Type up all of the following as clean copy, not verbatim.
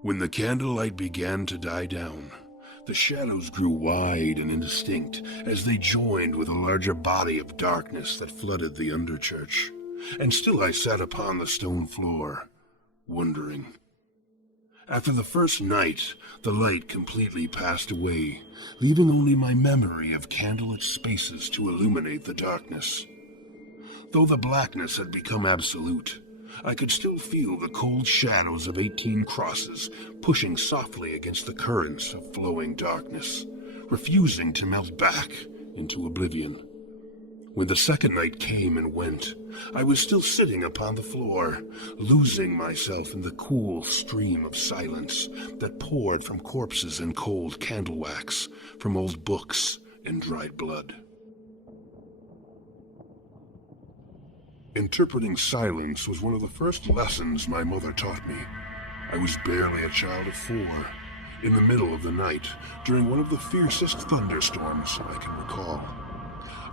When the candlelight began to die down, the shadows grew wide and indistinct as they joined with a larger body of darkness that flooded the underchurch. And still I sat upon the stone floor, wondering. After the first night, the light completely passed away, leaving only my memory of candlelit spaces to illuminate the darkness. Though the blackness had become absolute, I could still feel the cold shadows of 18 crosses pushing softly against the currents of flowing darkness, refusing to melt back into oblivion. When the second night came and went, I was still sitting upon the floor, losing myself in the cool stream of silence that poured from corpses and cold candle wax, from old books and dried blood. Interpreting silence was one of the first lessons my mother taught me. I was barely a child of 4, in the middle of the night, during one of the fiercest thunderstorms I can recall.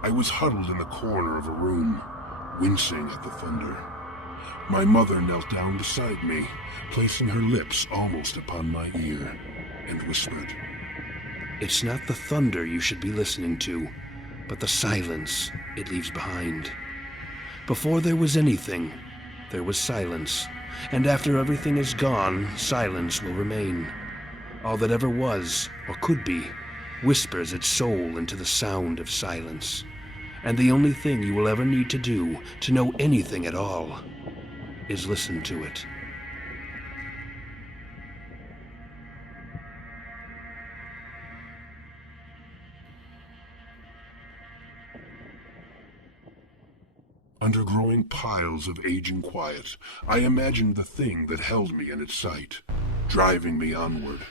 I was huddled in the corner of a room, wincing at the thunder. My mother knelt down beside me, placing her lips almost upon my ear, and whispered, "It's not the thunder you should be listening to, but the silence it leaves behind. Before there was anything, there was silence, and after everything is gone, silence will remain. All that ever was, or could be, whispers its soul into the sound of silence. And the only thing you will ever need to do to know anything at all is listen to it." Under growing piles of aging quiet, I imagined the thing that held me in its sight, driving me onward.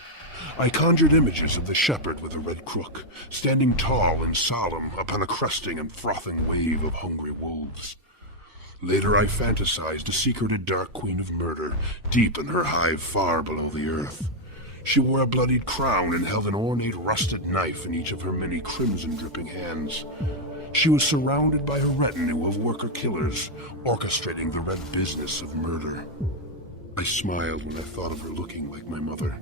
I conjured images of the shepherd with a red crook, standing tall and solemn upon a cresting and frothing wave of hungry wolves. Later I fantasized a secreted dark queen of murder, deep in her hive far below the earth. She wore a bloodied crown and held an ornate rusted knife in each of her many crimson-dripping hands. She was surrounded by a retinue of worker-killers, orchestrating the red business of murder. I smiled when I thought of her looking like my mother.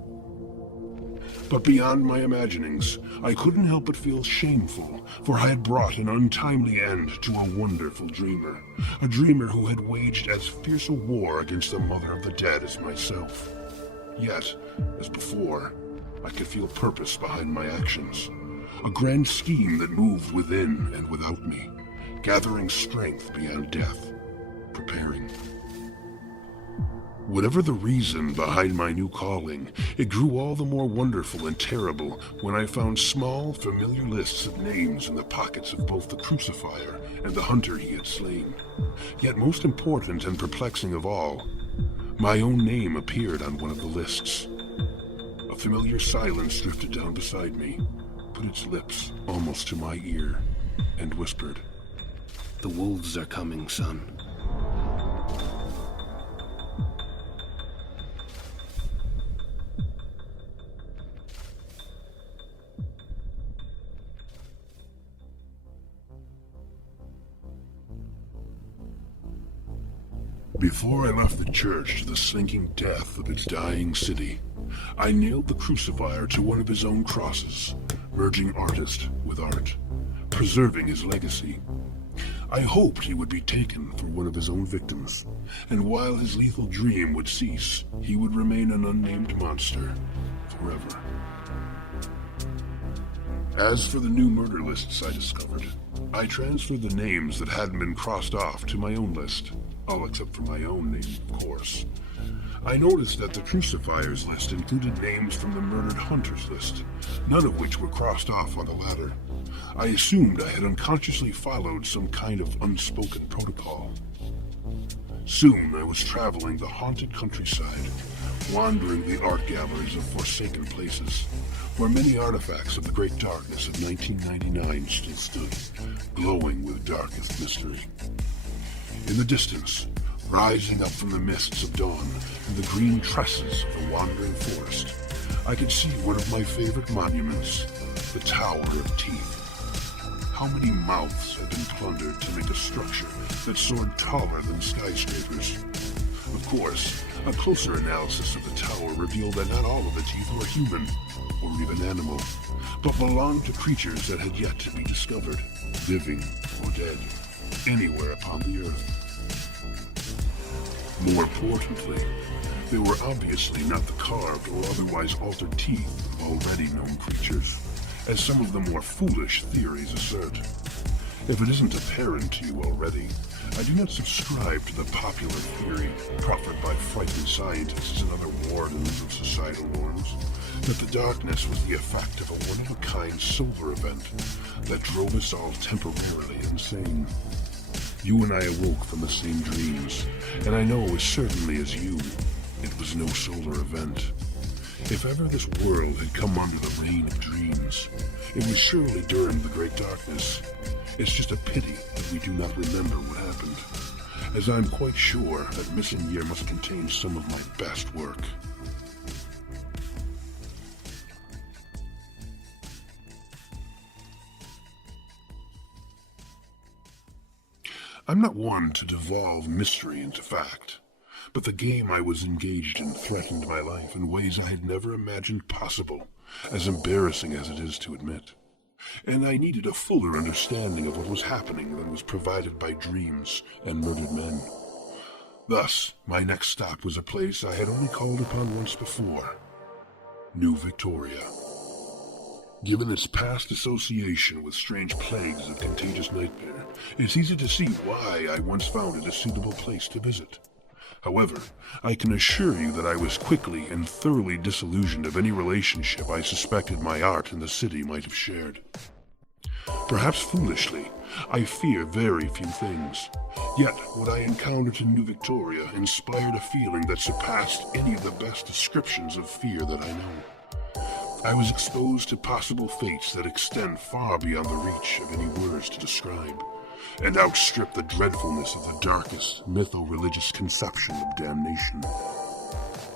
But beyond my imaginings, I couldn't help but feel shameful, for I had brought an untimely end to a wonderful dreamer, a dreamer who had waged as fierce a war against the mother of the dead as myself. Yet, as before, I could feel purpose behind my actions, a grand scheme that moved within and without me, gathering strength beyond death, preparing. Whatever the reason behind my new calling, it grew all the more wonderful and terrible when I found small, familiar lists of names in the pockets of both the crucifier and the hunter he had slain. Yet most important and perplexing of all, my own name appeared on one of the lists. A familiar silence drifted down beside me, put its lips almost to my ear, and whispered, "The wolves are coming, son." Before I left the church to the sinking death of its dying city, I nailed the crucifier to one of his own crosses, merging artist with art, preserving his legacy. I hoped he would be taken for one of his own victims, and while his lethal dream would cease, he would remain an unnamed monster forever. As for the new murder lists I discovered, I transferred the names that hadn't been crossed off to my own list, all except for my own name, of course. I noticed that the crucifier's list included names from the murdered hunter's list, none of which were crossed off on the latter. I assumed I had unconsciously followed some kind of unspoken protocol. Soon I was traveling the haunted countryside, wandering the art galleries of forsaken places, where many artifacts of the great darkness of 1999 still stood, glowing with darkest mystery. In the distance, rising up from the mists of dawn and the green tresses of the wandering forest, I could see one of my favorite monuments, the Tower of Teeth. How many mouths had been plundered to make a structure that soared taller than skyscrapers? A Of course, a closer analysis of the tower revealed that not all of its teeth were human, or even animal, but belonged to creatures that had yet to be discovered, living or dead, anywhere upon the earth. More importantly, they were obviously not the carved or otherwise altered teeth of already known creatures, as some of the more foolish theories assert. If it isn't apparent to you already, I do not subscribe to the popular theory, proffered by frightened scientists and other wardens of societal norms, that the darkness was the effect of a one-of-a-kind solar event that drove us all temporarily insane. You and I awoke from the same dreams, and I know as certainly as you, it was no solar event. If ever this world had come under the reign of dreams, it was surely during the Great Darkness. It's just a pity that we do not remember what happened, as I'm quite sure that missing year must contain some of my best work. I'm not one to devolve mystery into fact, but the game I was engaged in threatened my life in ways I had never imagined possible, as embarrassing as it is to admit. And I needed a fuller understanding of what was happening than was provided by dreams and murdered men. Thus, my next stop was a place I had only called upon once before, New Victoria. Given its past association with strange plagues of contagious nightmare, it's easy to see why I once found it a suitable place to visit. However, I can assure you that I was quickly and thoroughly disillusioned of any relationship I suspected my art and the city might have shared. Perhaps foolishly, I fear very few things. Yet, what I encountered in New Victoria inspired a feeling that surpassed any of the best descriptions of fear that I know. I was exposed to possible fates that extend far beyond the reach of any words to describe, and outstrip the dreadfulness of the darkest mytho-religious conception of damnation.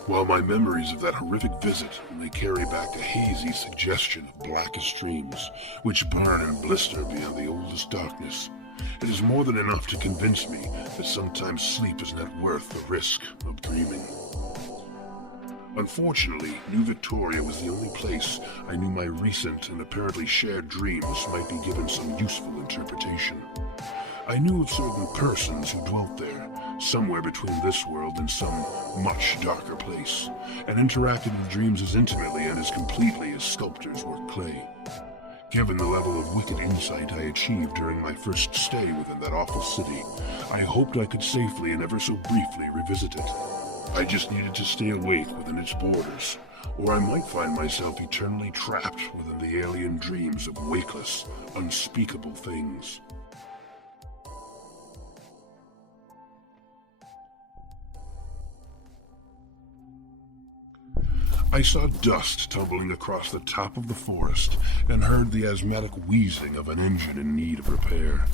While my memories of that horrific visit only carry back a hazy suggestion of blackest dreams, which burn and blister beyond the oldest darkness, it is more than enough to convince me that sometimes sleep is not worth the risk of dreaming. Unfortunately, New Victoria was the only place I knew my recent and apparently shared dreams might be given some useful interpretation. I knew of certain persons who dwelt there, somewhere between this world and some much darker place, and interacted with dreams as intimately and as completely as sculptors work clay. Given the level of wicked insight I achieved during my first stay within that awful city, I hoped I could safely and ever so briefly revisit it. I just needed to stay awake within its borders, or I might find myself eternally trapped within the alien dreams of wakeless, unspeakable things. I saw dust tumbling across the top of the forest and heard the asthmatic wheezing of an engine in need of repair.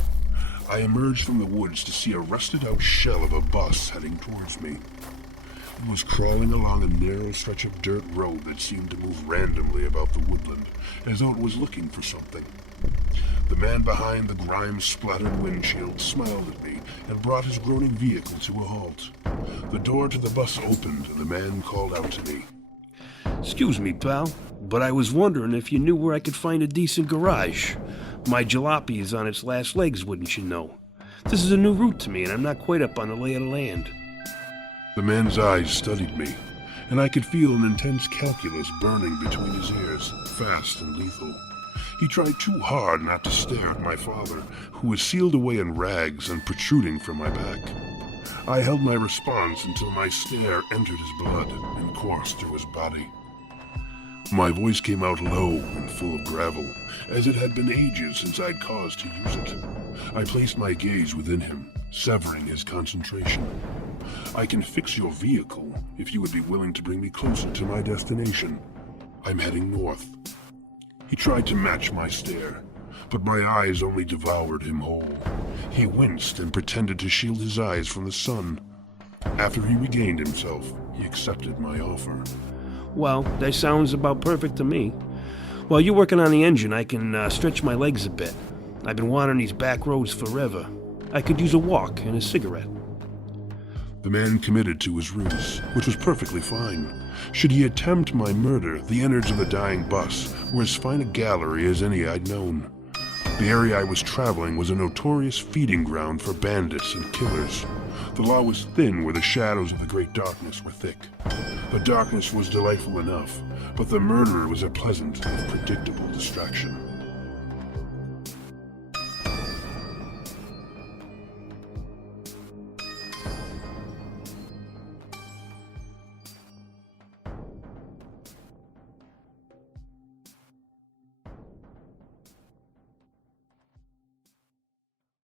I emerged from the woods to see a rusted-out shell of a bus heading towards me. It was crawling along a narrow stretch of dirt road that seemed to move randomly about the woodland, as though it was looking for something. The man behind the grime-splattered windshield smiled at me and brought his groaning vehicle to a halt. The door to the bus opened and the man called out to me. "Excuse me, pal, but I was wondering if you knew where I could find a decent garage. My jalopy is on its last legs, wouldn't you know? This is a new route to me, and I'm not quite up on the lay of the land." The man's eyes studied me, and I could feel an intense calculus burning between his ears, fast and lethal. He tried too hard not to stare at my father, who was sealed away in rags and protruding from my back. I held my response until my stare entered his blood and coursed through his body. My voice came out low and full of gravel, as it had been ages since I'd cause to use it. I placed my gaze within him, severing his concentration. "I can fix your vehicle if you would be willing to bring me closer to my destination. I'm heading north." He tried to match my stare, but my eyes only devoured him whole. He winced and pretended to shield his eyes from the sun. After he regained himself, he accepted my offer. "Well, that sounds about perfect to me. While you're working on the engine, I can stretch my legs a bit. I've been wandering these back roads forever. I could use a walk and a cigarette." The man committed to his ruse, which was perfectly fine. Should he attempt my murder, the innards of the dying bus were as fine a gallery as any I'd known. The area I was traveling was a notorious feeding ground for bandits and killers. The law was thin where the shadows of the great darkness were thick. The darkness was delightful enough, but the murderer was a pleasant and predictable distraction.